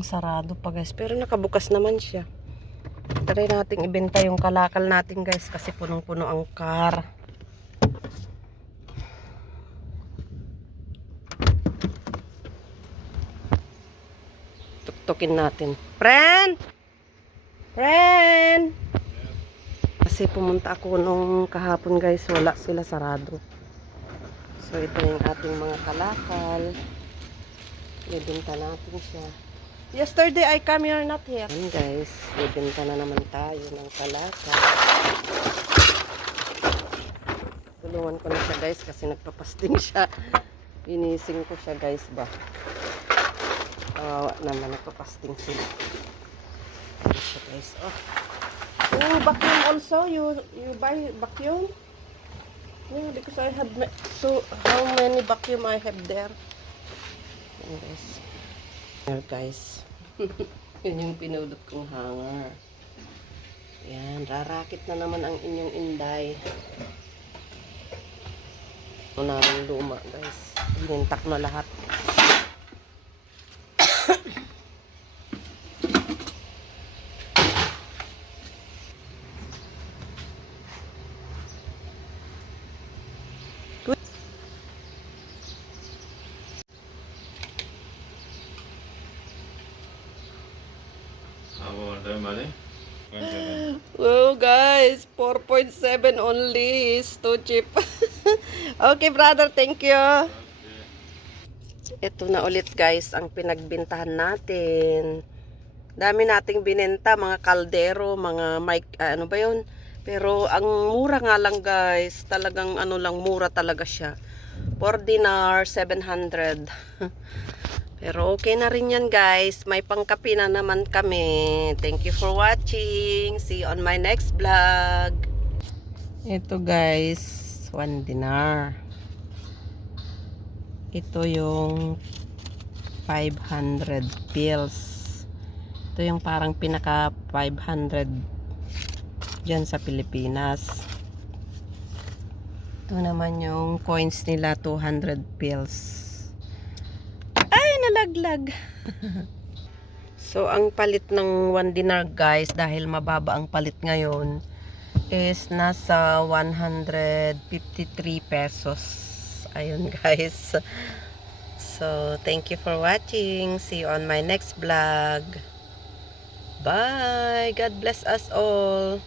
Talagang sarado pa guys. Pero nakabukas naman siya. Try nating ibenta yung kalakal natin guys. Kasi punong-puno ang car. Tuktukin natin. Friend! Friend! Kasi pumunta ako nung kahapon guys. Wala sila, sarado. So ito yung ating mga kalakal. Ibenta natin siya. Yesterday I come here, not here. Ayan guys, ibenta na naman tayo ng kalakal. Tulungan ko na siya guys kasi nagpapasting siya. Ginising ko siya guys ba. Naman nagpapasting sila. Ayan siya guys. Oh, vacuum also. You buy vacuum? Yeah, because I have so how many vacuum I have there. Ayan guys. Ayan guys. Yun yung pinulot kong hanger. Ayan, rarakit na naman ang inyong inday. Ito na rin luma guys. Hinintak na lahat. Wow guys, 4.7 only is too cheap. Okay brother, thank you. Ito na ulit guys ang pinagbintahan natin. Dami nating binenta, mga kaldero, mga mic, ano ba yun? Pero ang mura nga lang guys, talagang ano lang, mura talaga siya. 4 dinar, 700. Pero okay na rin yan guys. May pangkapi na naman kami. Thank you for watching. See you on my next vlog. Ito guys, 1 dinar. Ito yung 500 pills. Ito yung parang pinaka 500 dyan sa Pilipinas. Ito naman yung coins nila, 200 pills. Nalaglag. So ang palit ng 1 dinar guys, dahil mababa ang palit ngayon, is nasa 153 pesos. Ayun guys. So thank you for watching. See you on my next vlog. Bye. God bless us all.